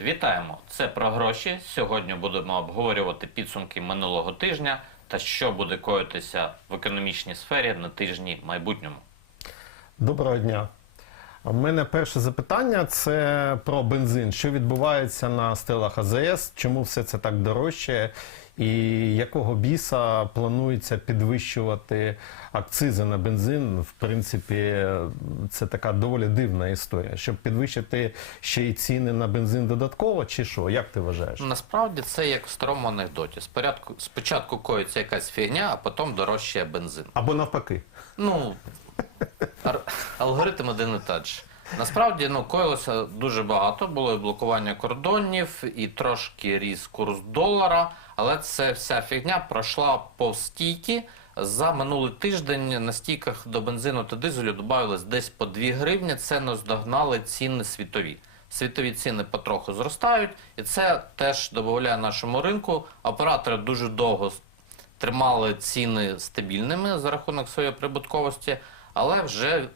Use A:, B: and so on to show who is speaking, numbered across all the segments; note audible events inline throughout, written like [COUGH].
A: Вітаємо! Це про гроші. Сьогодні будемо обговорювати підсумки минулого тижня та що буде коїтися в економічній сфері на тижні майбутньому.
B: Доброго дня. У мене перше запитання це про бензин. Що відбувається на стелах АЗС? Чому все це так дорожче? І якого біса планується підвищувати акцизи на бензин? В принципі, це така доволі дивна історія. Щоб підвищити ще й ціни на бензин додатково, чи що? Як ти вважаєш?
A: Насправді це як в старому анекдоті. Спочатку, спочатку коїться якась фігня, а потім дорожчає бензин.
B: Або навпаки?
A: Ну, алгоритм один і же. Насправді ну, коїлося дуже багато, було і блокування кордонів, і трошки ріс курс долара, але це вся фігня пройшла повстійки. За минулий тиждень на стійках до бензину та дизелю додавалось десь по 2 гривні. Це наздогнали ціни світові. Світові ціни потроху зростають, і це теж додає нашому ринку. Оператори дуже довго тримали ціни стабільними за рахунок своєї прибутковості, але вже,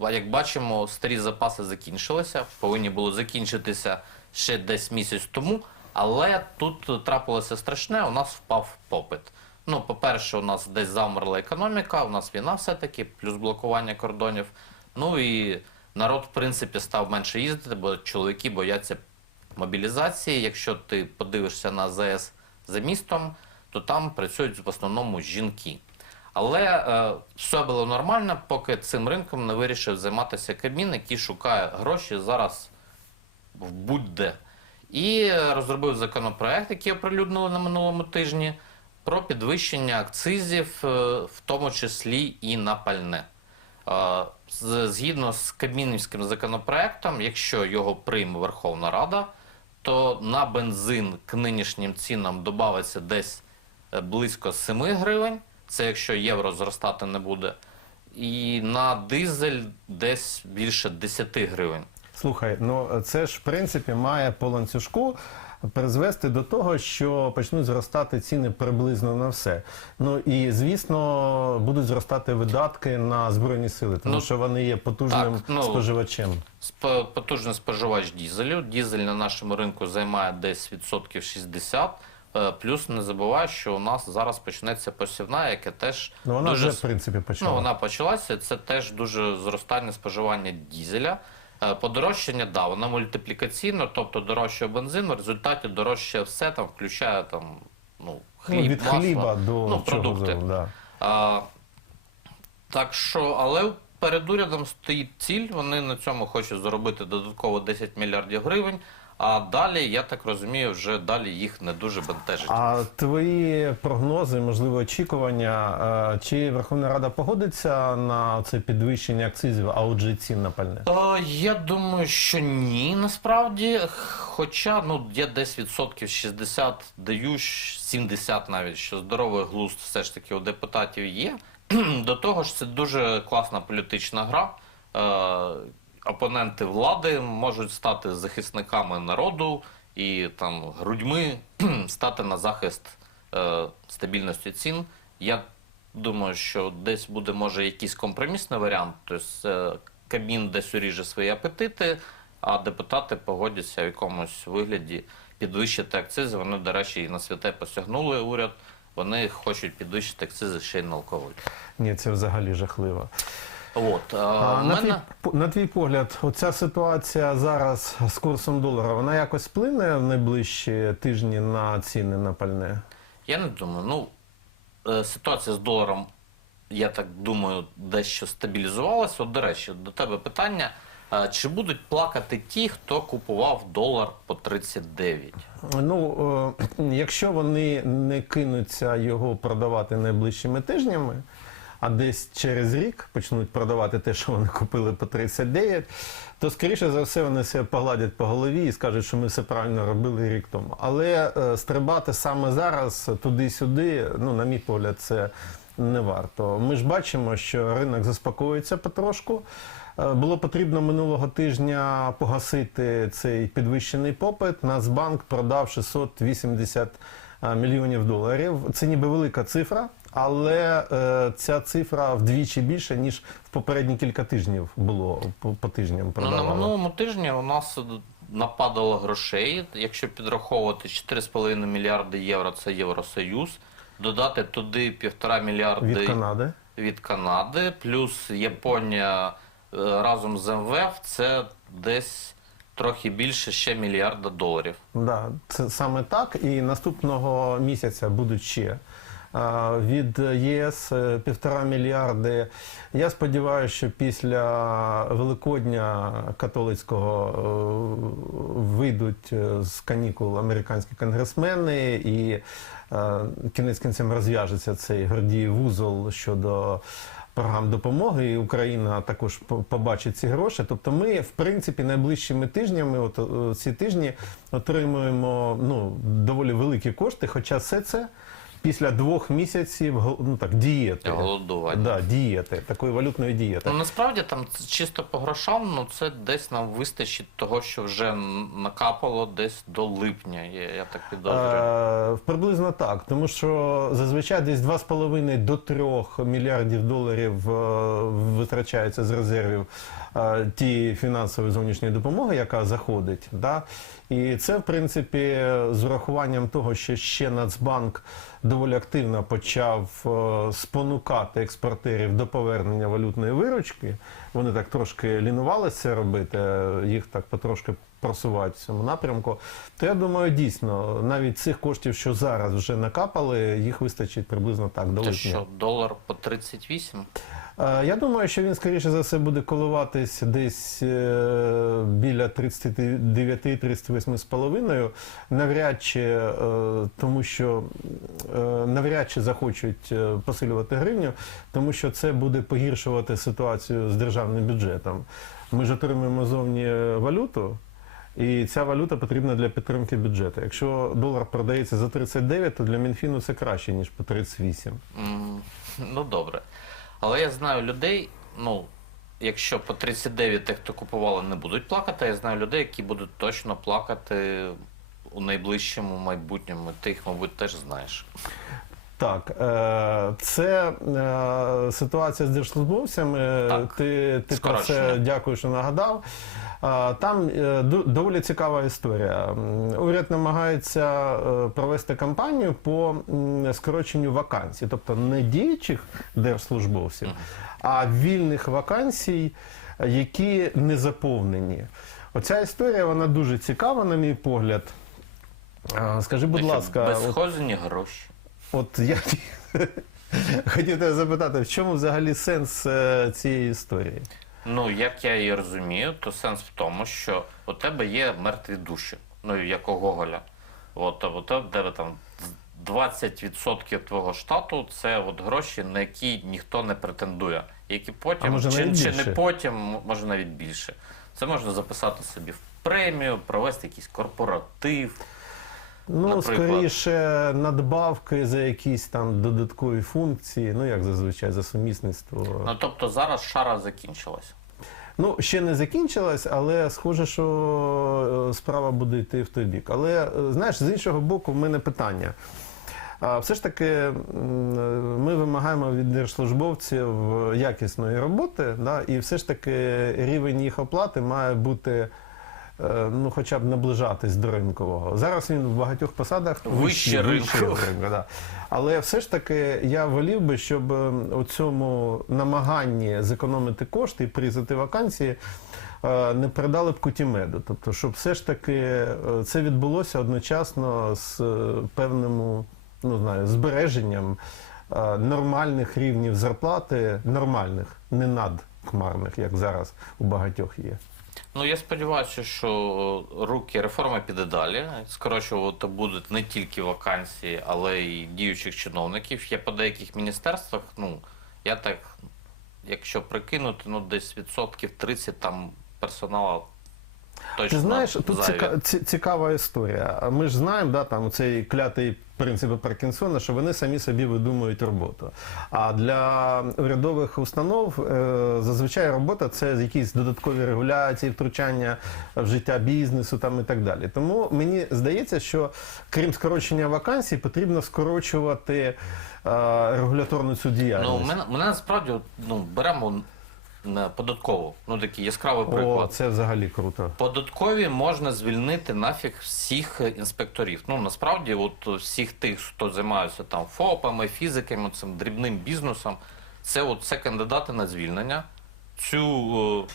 A: як бачимо, старі запаси закінчилися, повинні були закінчитися ще десь місяць тому. Але тут трапилося страшне, у нас впав попит. Ну, по-перше, у нас десь замерла економіка, у нас війна все-таки, плюс блокування кордонів. Ну і народ, в принципі, став менше їздити, бо чоловіки бояться мобілізації. Якщо ти подивишся на ЗС за містом, то там працюють в основному жінки. Але е, все було нормально, поки цим ринком не вирішив займатися Кабмін, який шукає гроші зараз в будь-де. І розробив законопроект, який оприлюднили на минулому тижні, про підвищення акцизів, е, в тому числі і на пальне. Е, Згідно з Кабмінівським законопроектом, якщо його прийме Верховна Рада, то на бензин к нинішнім цінам додається десь е, близько 7 гривень, це якщо євро зростати не буде, і на дизель десь більше 10 гривень.
B: Слухай, ну це ж в принципі має по ланцюжку призвести до того, що почнуть зростати ціни приблизно на все. Ну і звісно, будуть зростати видатки на збройні сили, тому
A: Ну,
B: що вони є потужним
A: так, ну,
B: споживачем.
A: Сп- Потужний споживач дізелю. Дізель на нашому ринку займає десь відсотків 60. Е, Плюс не забувай, що у нас зараз почнеться посівна, яке теж
B: Ну вона
A: дуже
B: вже в принципі почала.
A: Ну, вона почалася. Це теж дуже зростання споживання дізеля. Е, Подорожчання, да, воно мультиплікаційно, тобто дорожчає бензин, в результаті дорожчає все, там, включає там, ну,
B: Ну, від
A: масло,
B: хліба до
A: ну, продукти.
B: завгодно, да.
A: А, так що, але перед урядом стоїть ціль, вони на цьому хочуть заробити додатково 10 мільярдів гривень. А далі, я так розумію, вже далі їх не дуже бентежить.
B: А твої прогнози, можливо, очікування, е, чи Верховна Рада погодиться на це підвищення акцизів, а отже цін на пальне?
A: Е, я думаю, що ні, насправді. Хоча ну я десь відсотків 60 даю, щ- 70 навіть, що здоровий глузд все ж таки у депутатів є. [CLEARS THROAT] До того ж, це дуже класна політична гра. Опоненти влади можуть стати захисниками народу і там грудьми [CLEARS THROAT] стати на захист е, стабільності цін. Я думаю, що десь буде може якийсь компромісний варіант. Тобто е, Кабмін десь уріже свої апетити, а депутати погодяться в якомусь вигляді підвищити акцизи. Вони, до речі, і на святе посягнули уряд. Вони хочуть підвищити акцизи ще й на алкоголь.
B: Ні, це взагалі жахливо.
A: От,
B: А
A: в
B: на, твій,
A: мене...
B: на твій погляд, оця ситуація зараз з курсом долара, вона якось вплине в найближчі тижні на ціни на пальне?
A: Я не думаю. Ну, е, ситуація з доларом, я так думаю, дещо стабілізувалася. От, до речі, до тебе питання. Чи будуть плакати ті, хто купував долар по 39?
B: Ну, е, якщо вони не кинуться його продавати найближчими тижнями, а десь через рік почнуть продавати те, що вони купили по 39, то скоріше за все вони себе погладять по голові і скажуть, що ми все правильно робили рік тому. Але е, стрибати саме зараз туди-сюди, ну, на мій погляд, це не варто. Ми ж бачимо, що ринок заспокоюється потрошку. Е, Було потрібно минулого тижня погасити цей підвищений попит. Нацбанк продав 680 е, мільйонів доларів. Це ніби велика цифра, але е, ця цифра вдвічі більше, ніж в попередні кілька тижнів було по, по тижням
A: Ну, на минулому тижні у нас нападало грошей. Якщо підраховувати 4,5 мільярди євро це Євросоюз, додати туди півтора мільярди
B: Від Канади.
A: від Канади, плюс Японія е, разом з МВФ це десь трохи більше ще мільярда доларів.
B: Да, це саме так. І наступного місяця будуть ще. Від ЄС е, півтора мільярди. Я сподіваюся, що після Великодня католицького е, вийдуть е, з канікул американські конгресмени і кінець кінцем розв'яжеться цей Гордіїв вузол щодо програм допомоги, і Україна також побачить ці гроші. Тобто, ми, в принципі, найближчими тижнями, от ці тижні, отримуємо ну, доволі великі кошти, хоча все це після двох місяців ну, так, дієти.
A: Голодування.
B: Да, дієти, такої валютної дієти.
A: Ну насправді там чисто по грошам, ну це десь нам вистачить того, що вже накапало десь до липня. Я, я так підозрюю.
B: Е, Приблизно так, тому що зазвичай десь 2,5 до 3 мільярдів доларів е, витрачається з резервів е, ті фінансової зовнішньої допомоги, яка заходить. Да? І це, в принципі, з урахуванням того, що ще Нацбанк доволі активно почав е, спонукати експортерів до повернення валютної виручки. Вони так трошки лінувалися робити, їх так потрошки просувають в цьому напрямку. То я думаю, дійсно, навіть цих коштів, що зараз вже накапали, їх вистачить приблизно так до
A: Це що, долар по 38?
B: Е, Я думаю, що він скоріше за все буде коливатись десь е, біля 39-38,5. Навряд чи, е, тому що навряд чи захочуть посилювати гривню, тому що це буде погіршувати ситуацію з державним бюджетом. Ми ж отримуємо зовні валюту. І ця валюта потрібна для підтримки бюджету. Якщо долар продається за 39, то для Мінфіну це краще, ніж по 38.
A: М, Ну добре. Але я знаю людей, ну, якщо по 39 тих, хто купували, не будуть плакати, я знаю людей, які будуть точно плакати у найближчому майбутньому. Ти їх, мабуть, теж знаєш.
B: Так, е, це е, ситуація з держслужбовцями.
A: Так,
B: Ти, ти про це дякую, що нагадав. Е, Там е, доволі цікава історія. Уряд намагається е, провести кампанію по скороченню вакансій, тобто не діючих держслужбовців, а вільних вакансій, е, які не заповнені. Оця історія вона дуже цікава, на мій погляд. Е, Скажи, будь ласка, от-
A: безхозні гроші.
B: От я [LAUGHS] хотів тебе запитати, в чому взагалі сенс е, цієї історії?
A: Ну, як я її розумію, то сенс в тому, що у тебе є мертві душі, ну як у Гоголя. От, у тебе там 20% твого штату це от гроші, на які ніхто не претендує. Які
B: А
A: потім,
B: може,
A: чи, чи не потім, може навіть більше. Це можна записати собі в премію, провести якийсь корпоратив.
B: Ну,
A: Наприклад.
B: скоріше, надбавки за якісь там додаткові функції, ну як зазвичай, за сумісництво.
A: Ну тобто зараз шара закінчилась.
B: Ну, ще не закінчилась, але схоже, що е, справа буде йти в той бік. Але е, знаєш, з іншого боку, в мене питання. Все ж таки, е, ми вимагаємо від держслужбовців якісної роботи, да, і все ж таки рівень їх оплати має бути. Е, Ну, хоча б наближатись до ринкового. Зараз він в багатьох посадах
A: Вище ринку.
B: да. Але все ж таки я волів би, щоб е, у цьому намаганні зекономити кошти і призати вакансії е, не передали б кутімеду. Тобто, щоб все ж таки це відбулося одночасно з певним ну, знаю, збереженням нормальних рівнів зарплати, нормальних, не надхмарних, як зараз у багатьох є.
A: Ну я сподіваюся, що руки реформи піде далі. Скорочувати будуть не тільки вакансії, але й діючих чиновників. Я по деяких міністерствах, ну я так, якщо прикинути, ну десь відсотків 30 там персоналу точно
B: Ти знаєш, тут ціка, ці- цікава історія. Ми ж знаємо, да, там цей клятий принцип Паркінсона, що вони самі собі видумують роботу. А для урядових установ е, зазвичай робота це якісь додаткові регуляції, втручання в життя бізнесу там і так далі. Тому мені здається, що крім скорочення вакансій, потрібно скорочувати е, регуляторну цю діяльність.
A: Ну, мене, мене насправді ну, беремо податкову. Ну такий яскравий
B: О,
A: приклад.
B: це взагалі круто.
A: Податкові можна звільнити нафіг всіх інспекторів. Ну насправді, от всіх тих, хто займаються там ФОПами, фізиками, цим дрібним бізнесом, це от це кандидати на звільнення. Цю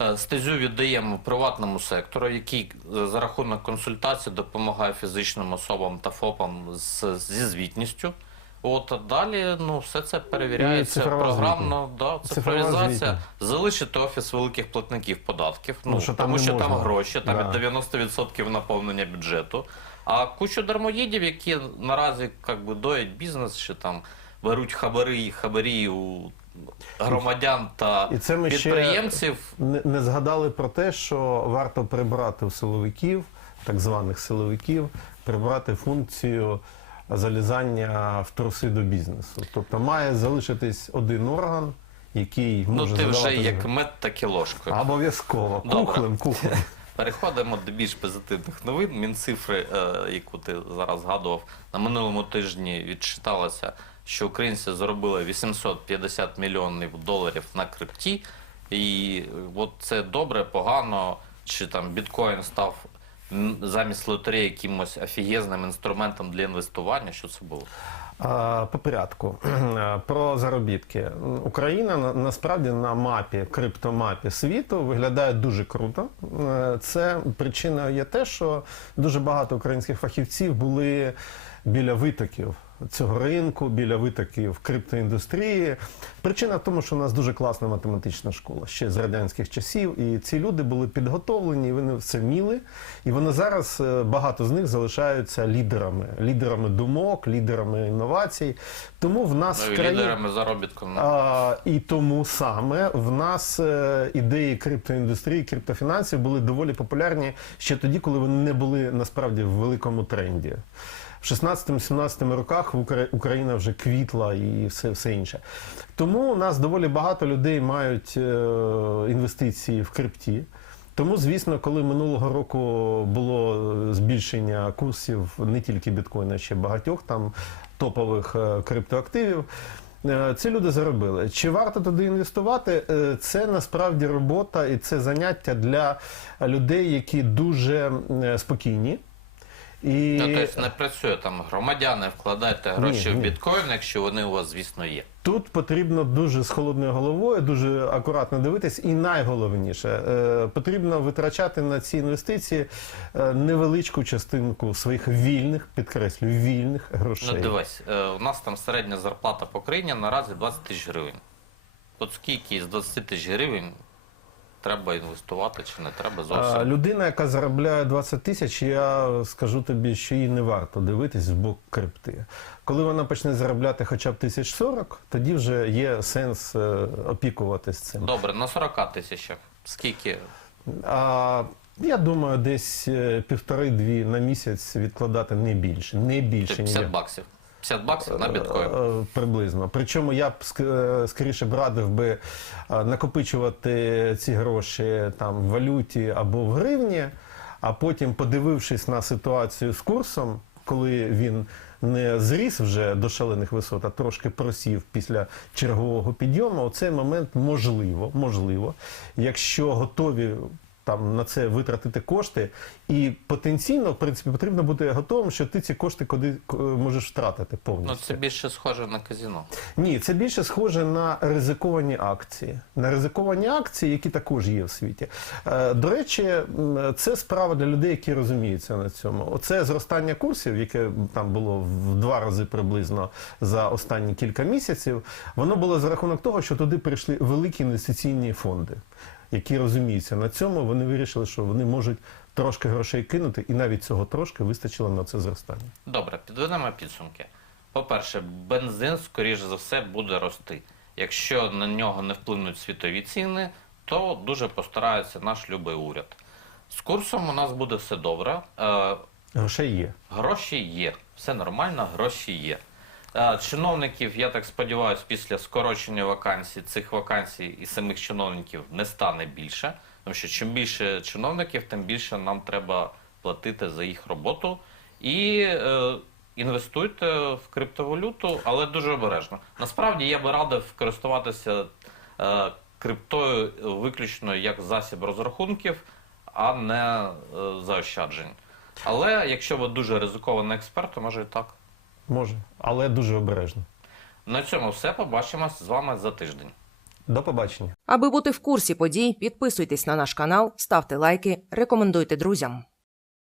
A: е, стезю віддаємо приватному сектору, який е, за рахунок консультацій допомагає фізичним особам та ФОПам з, зі звітністю. От а далі ну все це перевіряється
B: цифрова
A: програмно. Да, цифровізація, залишити офіс великих платників податків. Ну,
B: Ну, що там
A: тому
B: не
A: що там
B: можна.
A: гроші, там
B: Да.
A: і 90% наповнення бюджету. А кучу дармоїдів, які наразі как би, доять бізнес, що там беруть хабари, хабарі у громадян та
B: І це ми ще
A: підприємців.
B: не, не згадали про те, що варто прибрати у силовиків, так званих силовиків, прибрати функцію залізання в труси до бізнесу. Тобто має залишитись один орган, який
A: Ну ти вже
B: задавати
A: як мед, так і ложкою.
B: Обов'язково.
A: Добре.
B: Кухлем, кухлем. [LAUGHS]
A: Переходимо до більш позитивних новин. Мінцифри, е, яку ти зараз згадував, на минулому тижні відчиталося, що українці заробили 850 мільйонів доларів на крипті. І е, от це добре, погано, чи там біткоін став замість лотереї якимось офігезним інструментом для інвестування. Що це було?
B: По порядку [CLEARS THROAT] про заробітки. Україна на- насправді на мапі, криптомапі світу виглядає дуже круто. Е, Це причиною є те, що дуже багато українських фахівців були біля витоків цього ринку, біля витоків криптоіндустрії. Причина в тому, що у нас дуже класна математична школа ще з радянських часів, і ці люди були підготовлені, вони все вміли. І вони зараз е, багато з них залишаються лідерами, лідерами думок, лідерами інновацій. Тому в нас
A: Ну, і
B: в країні
A: лідерами заробітку
B: а, і тому саме в нас е, ідеї криптоіндустрії, криптофінансів були доволі популярні ще тоді, коли вони не були насправді в великому тренді. В 16-17 роках Україна вже квітла і все, все інше. Тому у нас доволі багато людей мають е, інвестиції в крипті. Тому, звісно, коли минулого року було збільшення курсів не тільки біткоїна, ще багатьох там топових е, криптоактивів. е, Ці люди заробили. Чи варто туди інвестувати? Е, Це насправді робота і це заняття для людей, які дуже е, спокійні. І
A: Ну, тобто не працює там громадяни, вкладайте гроші
B: Ні,
A: в
B: ні.
A: біткоін, якщо вони у вас, звісно, є.
B: Тут потрібно дуже з холодною головою, дуже акуратно дивитись, і найголовніше е, потрібно витрачати на ці інвестиції е, невеличку частинку своїх вільних, підкреслюю, вільних грошей.
A: Ну дивись, е, у нас там середня зарплата по країні наразі 20 тисяч гривень. От скільки з 20 тисяч гривень треба інвестувати чи не треба
B: А,
A: зовсім?
B: людина, яка заробляє 20 тисяч, я скажу тобі, що їй не варто дивитись в бок крипти. Коли вона почне заробляти хоча б тисяч 40, тоді вже є сенс е, опікуватись цим.
A: Добре, на 40 тисячах. Скільки?
B: А, я думаю, десь е, півтори-дві на місяць відкладати не більше. Не більше
A: Ти
B: ні.
A: 50 баксів. 50 баксів на біткоін.
B: Е, Приблизно. Причому я б е, скоріше б радив би е, накопичувати ці гроші там в валюті або в гривні, а потім, подивившись на ситуацію з курсом, коли він не зріс вже до шалених висот, а трошки просів після чергового підйому, у цей момент можливо, можливо, якщо готові там на це витратити кошти, і потенційно, в принципі, потрібно бути готовим, що ти ці кошти куди к- можеш втратити повністю.
A: Ну це більше схоже на казіно.
B: Ні, це більше схоже на ризиковані акції. На ризиковані акції, які також є в світі. Е, До речі, це справа для людей, які розуміються на цьому. Оце зростання курсів, яке там було в два рази приблизно за останні кілька місяців, воно було за рахунок того, що туди прийшли великі інвестиційні фонди, які розуміються на цьому. Вони вирішили, що вони можуть трошки грошей кинути, і навіть цього трошки вистачило на це зростання.
A: Добре, підведемо підсумки. По-перше, бензин, скоріш за все, буде рости. Якщо на нього не вплинуть світові ціни, то дуже постарається наш любий уряд. З курсом у нас буде все добре. Е,
B: Грошей є.
A: Гроші є, все нормально, гроші є. Чиновників, я так сподіваюся, після скорочення вакансій, цих вакансій і самих чиновників не стане більше. Тому що чим більше чиновників, тим більше нам треба платити за їх роботу. І е, інвестуйте в криптовалюту, але дуже обережно. Насправді я би радив користуватися е, криптою виключно як засіб розрахунків, а не е, заощаджень. Але якщо ви дуже ризикований експерт, то може і так.
B: Може, але дуже обережно.
A: На цьому все. Побачимось з вами за тиждень.
B: До побачення.
C: Аби бути в курсі подій, підписуйтесь на наш канал, ставте лайки, рекомендуйте друзям.